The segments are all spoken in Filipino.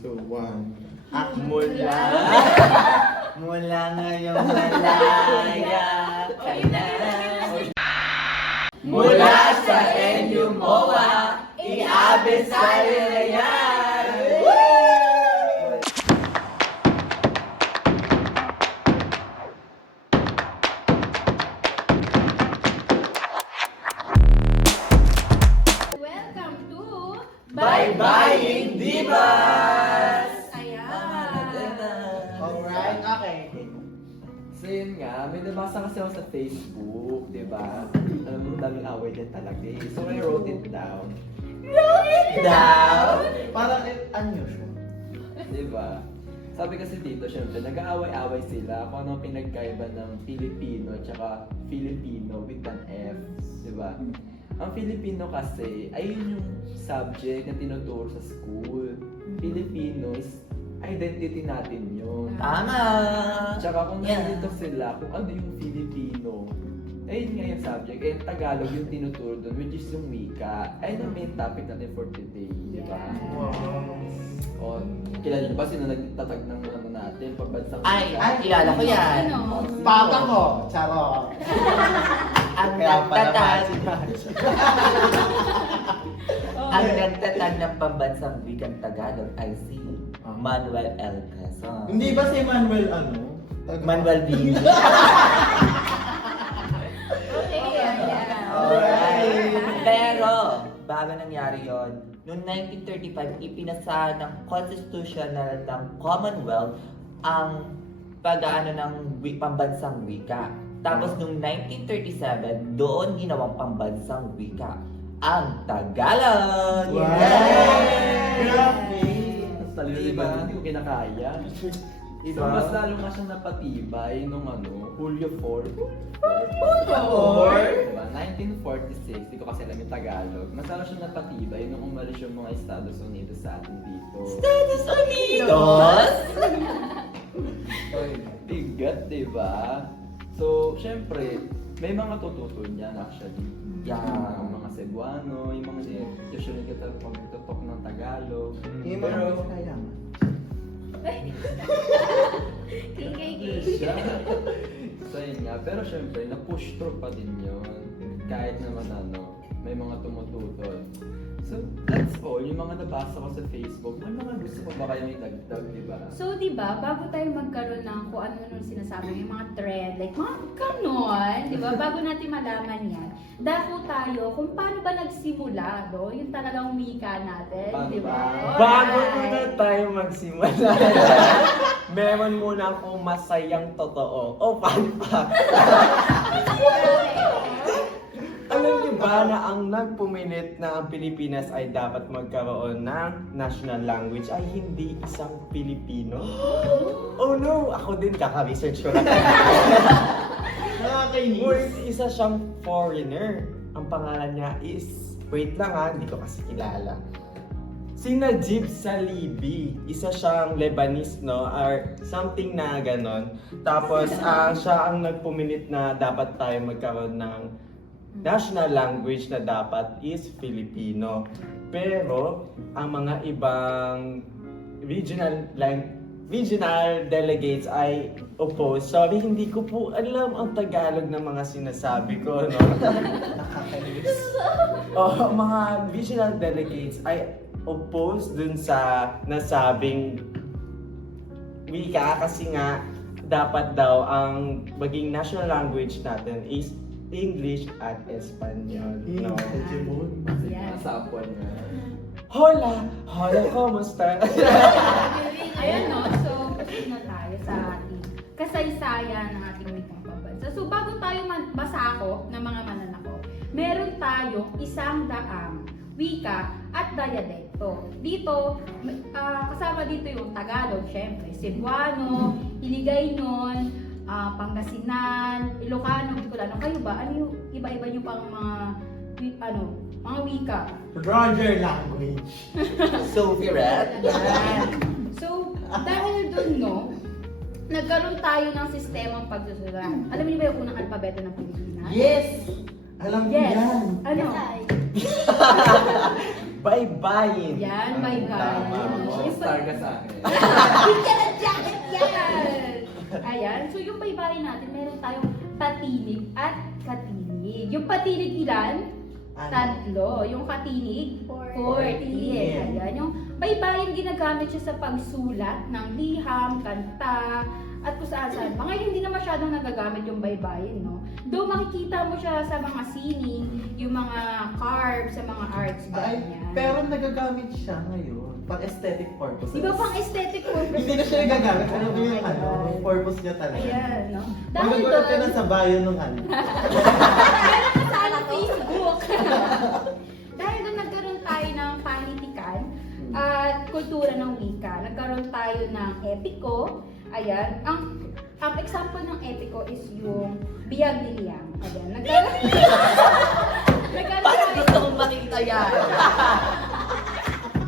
2, 1. Mula mula ngayong malaya ka na. Mula sa NU MOA, iabot sa'yo na yan. Welcome to Bye-bye, Divas! Ayan! Alright, okay. So yun nga, may nabasa kasi ako sa Facebook, di ba? Alam mo, daming away din talaga eh. So I wrote it down, Down. Parang unusual. di ba? Sabi kasi dito, syempre, nag-aaway-away sila kung ano ang pinagkaiba ng Filipino at saka Filipino with an F, di ba? Ang Filipino kasi, ay yun yung subject na tinuturo sa school. Filipino is identity natin yun. Tama. Tsaka kung Yeah. nandito sila, kung ano yung Filipino, ayun nga yung subject, eh Tagalog yung tinuturo doon, which is yung wika. Ayun ang main topic natin for today, di ba? O, kilala niyo ba sino nagtatag ng ano natin, pagbansang Ay, wika? kilala ko yan. Ano? Papa ko, charot. Ang Kaya pala nagtatag. Oh. Ang nagtatag ng pambansang wikang Tagalog ay si Manuel L. Quezon. Hindi ba si Manuel ano? Manuel B. Okay, ayan. Alright. Pero, bago nangyari yon, noong 1935, ipinasa ng Constitutional ng Commonwealth ang pag-aano ng pambansang wika. Tapos noong 1937, doon ginawang pambansang wika ang Tagalog! Wow! Yay! Grabe! Ang talino, di ba? Hindi ko kinakaya. Diba? Mas lalo nga siyang napatibay nung ano, Hulyo 4. Diba? 1946, di ko kasi alam yung Tagalog. Mas lalo siyang napatibay nung umalis yung mga Estados Unidos sa atin dito. Estados Unidos! Oy, bigat, di ba? So, syempre, may mga tututo niyan actually. Yeah. Yung mga Cebuano, yung mga usually kita pag-tutok ng Tagalog. Yung mga Pero, kaya nga. siya. So yun nga, pero syempre, na-push through pa din yun. Kahit naman ano, may mga tumututol. So, that's all. Yung mga nabasa ko sa Facebook, may mga gusto ko ba kayong idagdag, di ba? So, di ba, bago tayo magkaroon ng kung ano nung sinasabi, yung mga trend, like mga ganon, di ba, bago natin malaman yan, dako tayo kung paano ba nagsimula, no? Yung talagang wika natin, Paano di ba? ba? Bago muna tayo magsimula, meron muna akong masayang totoo. O, fun fact. Alam niyo ba na ang nagpuminit na ang Pilipinas ay dapat magkaroon ng national language ay hindi isang Pilipino? Oh no! Ako din, kaka-research ko lang. Nakakainis. Ngunit isa siyang foreigner. Ang pangalan niya is, wait lang ha, hindi ko kasi kilala. Si Najib Salibi, isa siyang Lebanese, no? Or something na ganon. Tapos siya ang nagpuminit na dapat tayo magkaroon ng national language na dapat is Filipino. Pero ang mga ibang regional delegates ay opposed. Sorry, hindi ko po alam ang Tagalog ng mga sinasabi ko, no? Nakakainis. Mga regional delegates ay opposed dun sa nasabing wika kasi nga dapat daw ang maging national language natin is English at Espanyol. No? Yes. Masapon nga. Hola! Hola, kumusta? Ayan, no? So, proceed na tayo sa ating kasaysayan ng ating wikang pambansa. So, bago tayo basa ako ng mga mananako, meron tayong 100 wika at dialekto. Dito, kasama dito yung Tagalog, syempre, Cebuano, Hiligaynon, Pangasinan, Ilocano, Bicolano. Kayo ba? Ano yung iba-iba nyo pang mga wika? Roger language. Sophie Red. Yan. So, dahil dun, no, nagkaroon tayo ng sistemang pagsusulat. Alam niyo ba yung unang alpabeto ng Pilipinas? Yes! Alam ko Yes. yan. Ano? Bye-bye! Yan, bye-bye. Tama. Is star ka sa akin. Yes! Ayan. So yung baybayin natin, meron tayong patinig at katinig. Yung patinig ilan? Tatlo. Yung katinig? 14. Ayan. Yung baybayin ginagamit siya sa pagsulat ng liham, kanta, at kung saan. Mga hindi na masyadong nagagamit yung baybayin, no? Though makikita mo siya sa mga sining, yung mga carved, sa mga arts, Ay, ganyan. pero nagagamit siya ngayon. Pang aesthetic purposes. Iba pang aesthetic purpose. Hindi na siya nagagamit. Ano ba yung ano? Purpose niya talaga. Ayan, no? Dahil Magugulat ka na doon, sa bio nung ano. sa Facebook. Dahil doon nagkaroon tayo ng panitikan at kultura ng wika. Nagkaroon tayo ng epiko. Ayan. Ang example ng epiko is yung biyag ni Liam. Ayan. Parang gusto kong makita yan.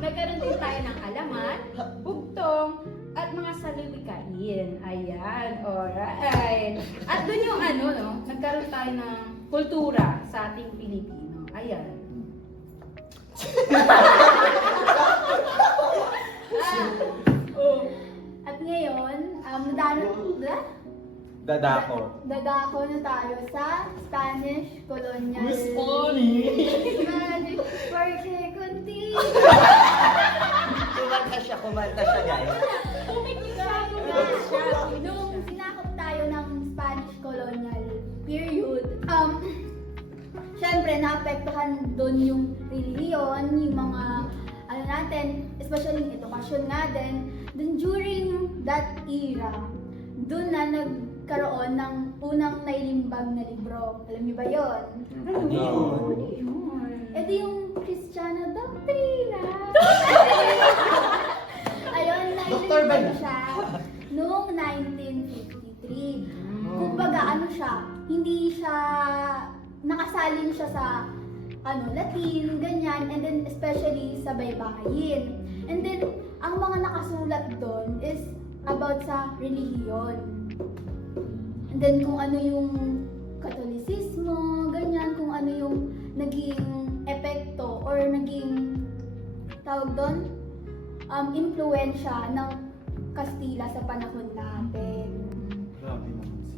Nagkaroon din tayo ng alamat, bugtong, at mga salawikain. Ayan, alright. At dun yung ano, no, nagkaroon tayo ng kultura sa ating Pilipino. Ayan. At ngayon, dadako na tayo sa Spanish colonial. Spanish porque contigo. Kumanta siya guys. Nung sinakop tayo ng Spanish colonial period, syempre naapektuhan doon yung relihiyon, yung mga ano natin, especially yung edukasyon nga din. Then during that era, doon na nagkaroon ng unang nailimbag na libro. Alam niyo ba yun? Ano yun? E di yung Kristiyana Doktrina. Ayun, Doktor ba nailimbag yun? siya noong 1953. Kumbaga ano siya, hindi siya, nakasalin siya sa Latin, ganyan, and then especially sa baybayin. And then, ang mga nakasulat doon is about sa relihiyon. And then, kung ano yung Katolisismo, ganyan, kung ano yung naging epekto or naging, tawag doon, impluensya ng Kastila sa panahon natin. Grabe naman siya.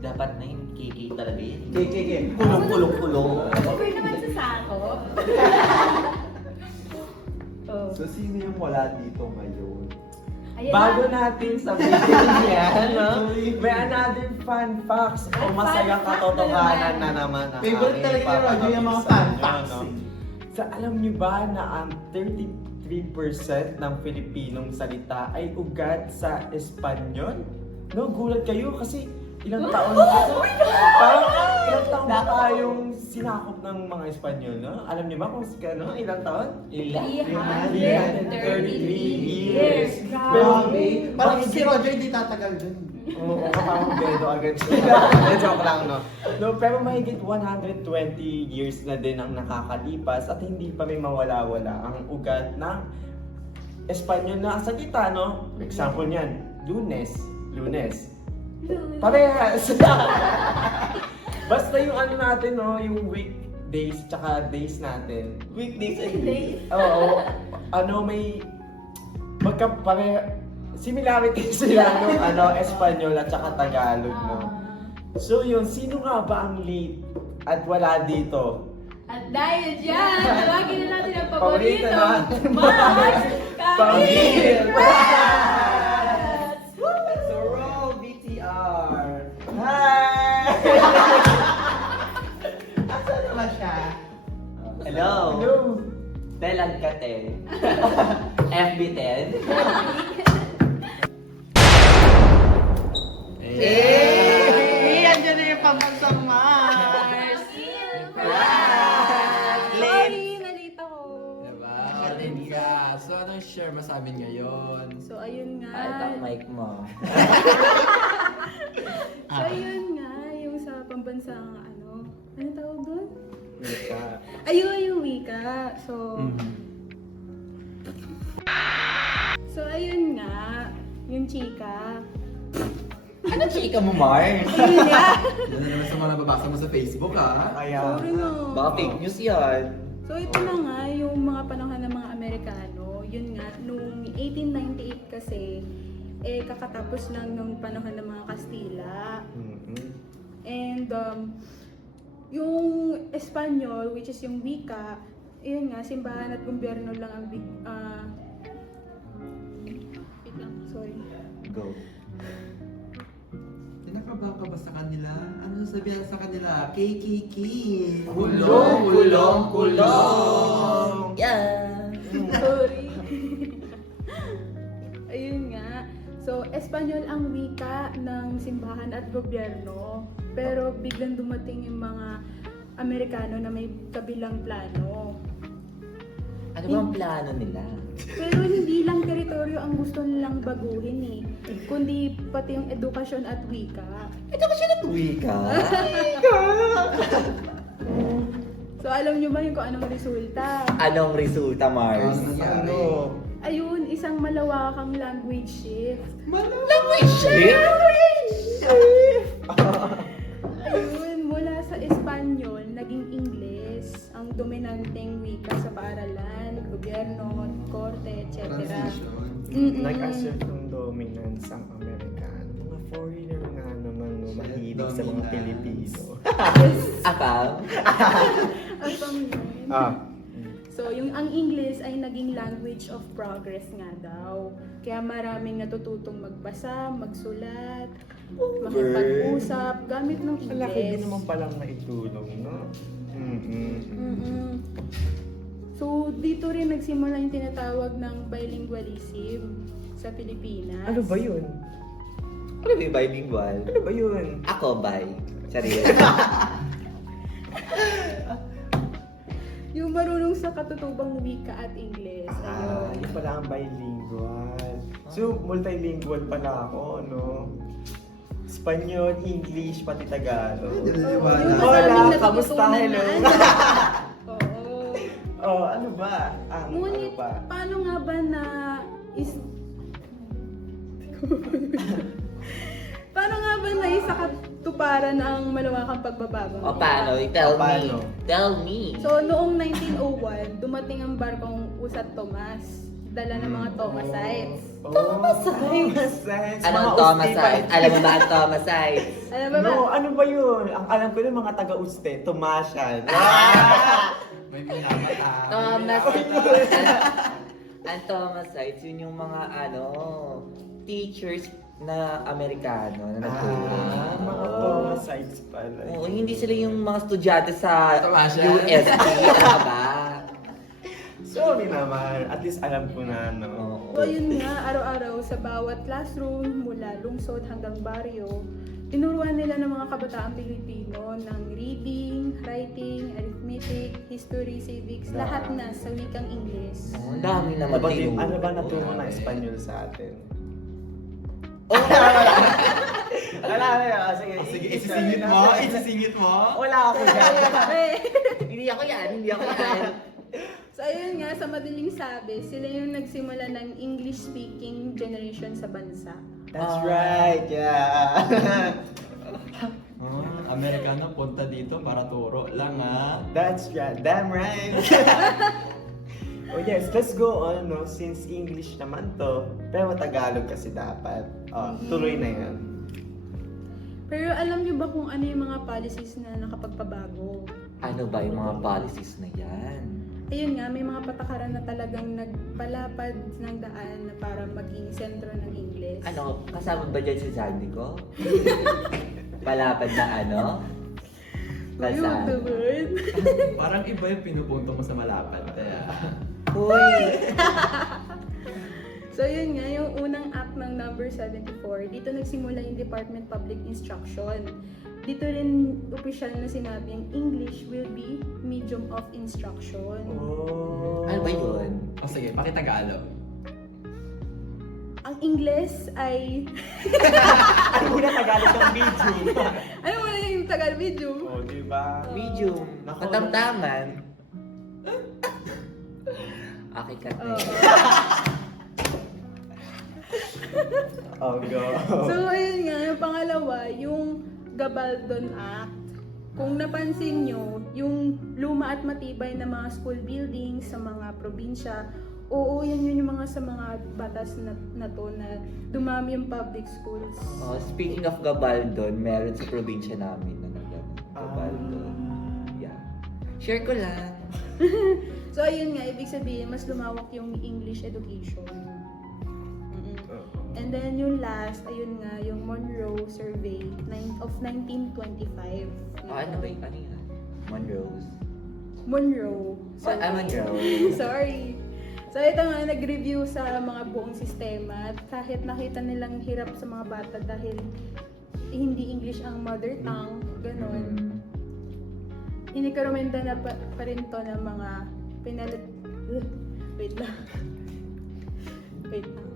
Dapat na yung KK talaga yun. KKK. Kulong. Over naman sa sako. Oh. So, sino yung wala dito ngayon? Ayan Bago na. natin sabihin yan, no? May another fun facts o Fun masayang fact katotohanan naman. na naman ang Favorite aming talaga ni Roger yung mga ipapakita fan sa inyo, facts. no? So, alam niyo ba na ang 33% ng Filipinong salita ay ugat sa Espanyol? No, gulat kayo kasi ilang taon na parang ilang taon na tayong sinakop ng mga Espanyol, no? Alam niyo ba kung ilang taon? 333 years. Grabe. Parang si Roger hindi tatagal dun. Oo, kapag bedo agad siya. Joke lang, no? No, pero mahigit 120 years na din ang nakakalipas at hindi pa may mawala-wala ang ugat ng Espanyol na salita, no? Example niyan, Lunes. Parehas! Basta yung ano natin, no? Yung weekdays tsaka days natin. Weekdays and days? Oo. May similarity sila nung Espanyol at saka Tagalog, no? So yun, sino nga ba ang late at wala dito? At dahil dyan, tawagin na natin ang paborito, Paborito natin. Mars Camille Prats! So, roll BTR! Hi! Asan naman siya? Hello. Hello! Telang Kate. FB10. Eh! Andiyan na yung pambansang Mars! Sorry, nalita ko. Diba? Atin ka. So, anong share mo sa amin ngayon? So, ayun nga. Kahit ang mic mo. So, ayun nga, yung sa pambansang ano tawag doon? Ayun, yung wika. So, so ayun nga, yung chika. Ano chika mo, Mars? Ayun nga. Yan na naman sa mga nababasa mo sa Facebook, ha? Sorry no. Baka fake news yan. So, ito na nga, yung mga panahon ng mga Amerikano, yun nga, nung 1898 kasi, kakatapos lang nung panahon ng mga Kastila. And yung Espanyol, which is yung wika, yun nga, simbahan at gobyerno lang ang wait lang, sorry. Go. Kinakabahan ka ba sa kanila? Ano sabihan sa kanila? KKK! Kulong! Yeah! Sorry. Ayun nga. So, Espanyol ang wika ng simbahan at gobyerno. Pero biglang dumating yung mga Amerikano na may kabilang plano. Ano bang plano nila? Pero hindi lang teritoryo ang gusto nilang baguhin eh. Kundi pati yung edukasyon at wika. Ito kasi natuwi ka. So, alam nyo ba yung kung anong resulta? Anong resulta, Mars? Ano? Ayun, isang malawakang language shift. Language shift? Ayun, mula sa Espanyol, naging Ingles ang dominanteng wika sa paaralan, gobyerno, korte, etc. Nag-assert ng dominance ang Amerikano. Mga foreigner nga naman no, mahilig sa mga Dominance. Pilipino. Akaw? Ang panginoon. So, yung ang English ay naging language of progress nga daw. Kaya maraming natututong magbasa, magsulat, makipag-usap, gamit ng Malaki din English. naman palang maitulong, no? So, dito rin nagsimula yung tinatawag ng bilingualism sa Pilipinas. Ano ba yun? Ano ba yung bilingual? Ano ba yun? Ako, bye. Sarili. Yung marunong sa katutubang wika at Ingles. Ayun. Yun pala ang bilingual. So, multilingual pala ako, no? Espanyol, English, pati Tagalog. Hindi Yung wala. masaming Hola, kamusta? natututunan Hello. na. Oo. Oh, ano ba? Ngunit, Ano ba? paano nga ba na paano nga ba na isa katuparan ang malawakang pagbabago? O paano? Tell me. Paano? Tell me. So, noong 1901, dumating ang barkong Usat Tomas, dala ng mga Tomasites. Tomasites? Anong Tomasite? Alam mo ba ang Tomasite? Alam mo ba? No, ano ba yun? Ang alam ko yung mga taga-uste, Tomasian. May pinamata. Tomasite. Ang Tomasites, yun yung mga teachers na Amerikano na nagturo. Mga Tomasites pala. Oo, hindi sila yung mga estudyante sa Tomasian. UST. Ano ka ba? Sorry naman, at least alam ko na, no? Oo. So, yun nga, araw-araw sa bawat classroom, mula lungsod hanggang baryo, tinuruan nila ng mga kabataang Pilipino ng reading, writing, arithmetic, history, civics, lahat na sa wikang Ingles. Ang dami naman tinuro. Ano ba naturo ng Espanyol sa atin? Wala na yun. Sige, Sige, isisingit mo? Isisingit mo? Wala ako dyan. Hindi ako yan. So, ayun nga, sa madaling sabi, sila yung nagsimula ng English-speaking generation sa bansa. That's right, yeah. Amerikano punta dito para turo lang That's right, damn right. Oh yes, let's go on, no? Since English naman to, pero Tagalog kasi dapat. Tuloy na yan. Pero alam niyo ba kung ano yung mga policies na nakapagpabago? Ano ba yung mga policies na yan? Ayun nga, may mga patakaran na talagang nagpalapad ng daan na para maging sentro ng Ingles. Ano, kasama ba dyan si Sandy ko? Palapad na ano? Ayun, Kasama. the word. Parang iba yung pinupunto mo sa malapad. Kaya, Uy! So yun nga, yung unang act ng number 74, dito nagsimula yung Department Public Instruction. Dito rin opisyal na sinabing English will be medium of instruction. Oh. Ano ba yun? sige, pakitagalog. Ang Ingles ay... Ano muna Tagalog ng video? ano mo na yung Tagalog video? Oh, diba? Medium. Nako. Matamtaman. Okay, cut na yun. Oh, go. So ayun nga, yung pangalawa, yung Gabaldon Act. Kung napansin nyo, yung luma at matibay na mga school buildings sa mga probinsya Oo, yun yung mga sa mga batas na to na dumami yung public schools. Oh, speaking of Gabaldon, meron sa probinsya namin na Gabaldon. Yeah. Share ko lang. So ayun nga, ibig sabihin, mas lumawak yung English education. And then yung last, ayun nga, yung Monroe Survey of 1925. Ano ba yung ano yan? Monroe's. Monroe. Monroe. Sorry. So ito nga, nag-review sa mga buong sistema at kahit nakita nilang hirap sa mga bata dahil hindi English ang mother tongue, ganun. Inirekomenda na pa rin to ng mga Wait lang,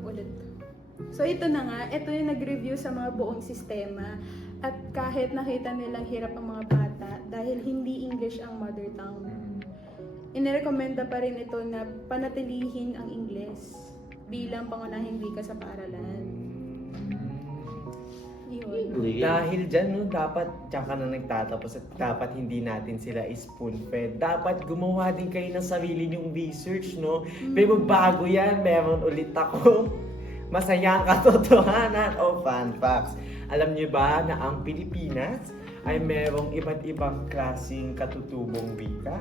ulit. So ito na nga, ito yung nag-review sa mga buong sistema at kahit nakita nilang hirap ang mga bata dahil hindi English ang mother tongue. Inirekomenda pa rin ito na panatilihin ang Ingles bilang pangunahing wika sa paaralan. Yun. Dahil dyan, no, dapat dyan ka na nagtatapos at dapat hindi natin sila spoon-fed. Dapat gumawa din kayo ng sarili nyong research, no? Pero bago yan, meron ulit ako masayang katotohanan o fun facts. Alam niyo ba na ang Pilipinas ay merong iba't ibang klaseng katutubong wika?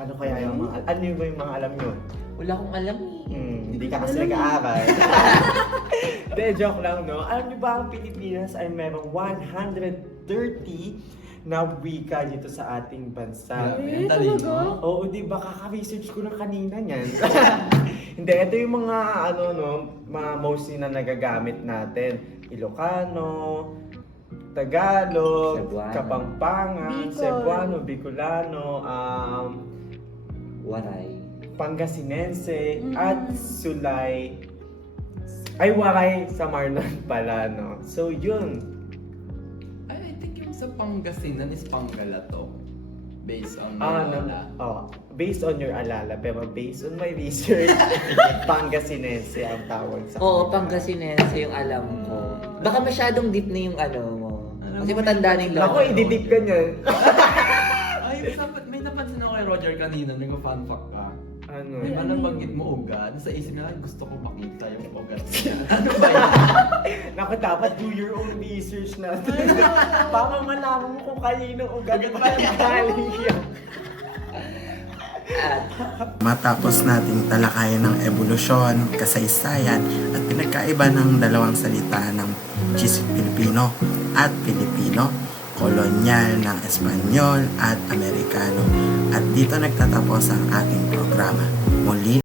Ano kaya yung mga, ano ba yung mga alam nyo? Wala akong alam eh. Hindi ka kasi nag-aaral. De, joke lang, no? Alam niyo ba ang Pilipinas ay merong 130 na wika dito sa ating bansa. Ang talino. talaga? Oo, di ba? Kaka-research ko na kanina niyan. Hindi, ito yung mga, ano, no, mga mostly na nagagamit natin. Ilocano, Tagalog, Cebuano. Kapampangan, Bicol. Cebuano, Bicolano, Waray. Pangasinense, at Sulay. Ay, Waray sa Marnon pala, no? So, yun. I think yung sa Pangasinan is Panggalato. Based on No. Based on your alala, pero based on my research, Pangasinense ang tawag sa Oo, kanila. Pangasinense yung alam ko. Baka masyadong deep na yung ano mo. Alam Kasi mo, matanda na yung Ako, lolo. ididip ka niyan. Ay, may napansin ako kay Roger kanina, nag-fun fact ka. Ano? Di ba nabanggit mo ugat? Sa isip na, gusto ko makita yung ugat niya. Ano ba yan? Naku, dapat do your own research natin. Para malaman mo kung kanino ugat Ugat ba ba yan? galing yan. Matapos nating talakayan ng ebolusyon, kasaysayan at pinagkaiba ng dalawang salita ng Chisip Pilipino at Pilipino, kolonyal ng Espanyol at Amerikano. At dito nagtatapos ang ating programa. Muli,